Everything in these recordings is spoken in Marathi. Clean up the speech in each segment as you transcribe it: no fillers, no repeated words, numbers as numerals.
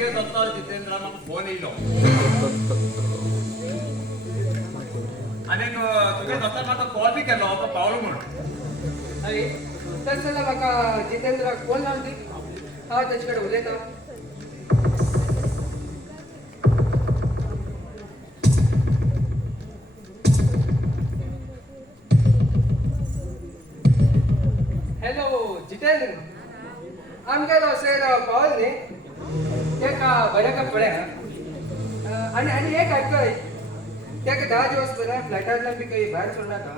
तुगे सत्ता जितेंद्र म्हाका फोन येयलो आनी तुगे सत्ता म्हाका कॉल बी केलो तो पावलो म्हणून अरे तर चला म्हाका जितेंद्राक फोन लावन दी हांव ताचे कडेन उलयतां हॅलो जितेंद्र आमगेलो सर पावल न्ही तेका बरें का पळय आनी आनी एक आयकय तेका 10 दिवस पयलीं फ्लॅटांतल्यान बी खंय भायर सोडनाका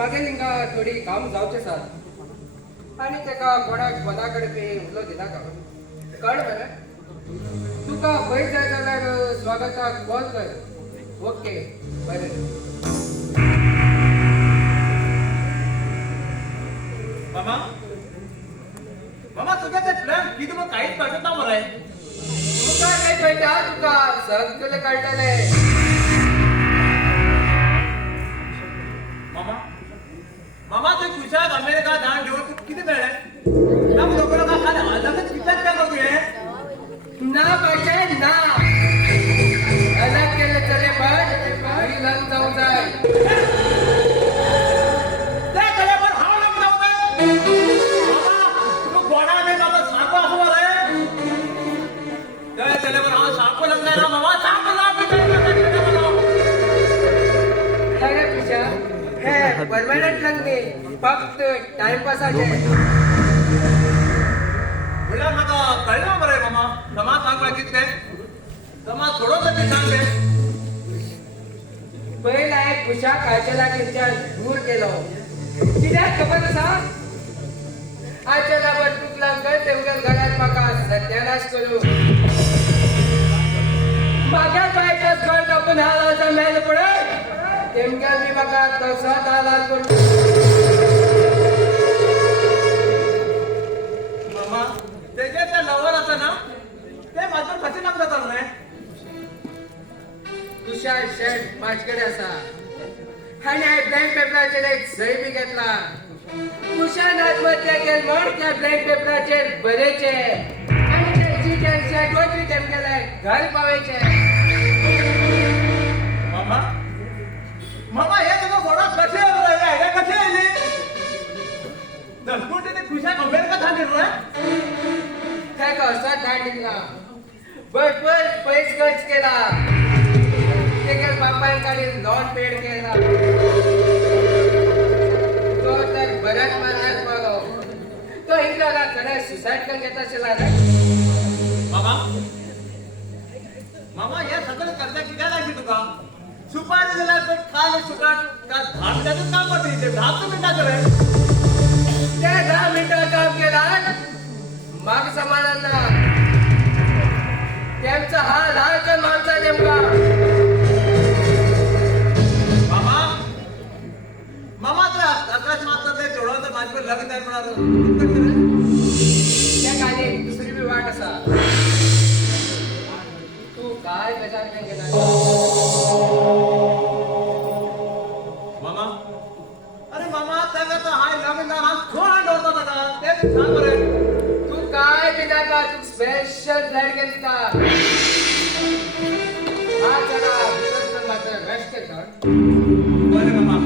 मागीर हिंगा थोडी काम जावचें आसात आनी तेका कोणाक फोना कडेन बी उलो दिनाका कळ्ळें मरे तुका खंय जाय जाल्यार स्वागताक कॉल कर ओके बरें मामा मामा तुगे ते प्लॅन कितें मग काहीच कळत ना मरे तुका काय कळटा तुका सगळें कळटलें मामा मामा ते खुशाक अमेरिका धाड घेऊन तुका कितें मेळ्ळें ना बरोबर का खाली अलगच कित्याक केलो तुवें ना पाहिजे ना अलग केलं चले पण घरी लग्न जाऊ जाय ते केले पण हांव लग्न जावं मामा तू गोडा बी म्हाका सारको आसा मरे ते केले पण हांव सारको लग्न जायना मामा सारको अरे पिशा हे परमनंट लग्न न्ही फक्त टाइमपासाचे म्हणल्यार म्हाका कळना मरे मामा समाज सांगपाक कितें समाज थोडो तरी सांग रे पहिला एक खुशा खायच्या लागींच्यान दूर केलो कित्याक खबर आसा आजच्या लाबर तुकलांक तेमगेल घरात म्हाका सत्यानाश करू म्हाका बायकच घर कापून हालाचा मेल पडत तेमगेल मी म्हाका तसोच हालाल करू मामा तेजे ते लवर आसा ना ते मात्र कशें लग्न जाता रे तुषार शर्ट माझ्याकडे असा आणि हाय ब्लँक पेपराचेर एक सही बी घेतला तुषार आत्महत्या केली म्हण त्या ब्लँक पेपराचेर बरेचे आणि त्याची टेन्शन वचवी तेमगेले घर पावेचे मामा मामा हे तुका गोडा कशें आयले हे कशें आयली दसपूट ते खुशाक अमेरिका धाडली रे तेका असो धाड दिला भरपूर पयस खर्च केला तेगेल बापायकडे लॉन पेड केला तो तर बऱ्याच मारण्यात पावलो तो इंग्लंडला खरं सुसाईड करून घेत आशिल्ला रे मामा मामा हे सगळं करता कित्याक लागली तुका सुपारी जाल्यार तो काल सुकाट का 10 मिनिटाचें काम करता ते 10 मिनिटाचें रे ते 10 मिनिटां काम केला माग समाधान त्यांचा हा लहानच्या माणसा नेमका मामा तर आकाश मात्र ते जोडवं तर माझ्यावर लग्न आहे म्हणाल त्या गाणी दुसरी बी वाट असा तू काय बेजार केला मामा अरे मामा त्याला तर हाय लग्न झाला कोण डोरता का ते सांग बरे तू काय बिना का तू स्पेशल फ्लाइट घेतली का हा चला मात्र रेस्ट कर बरे मामा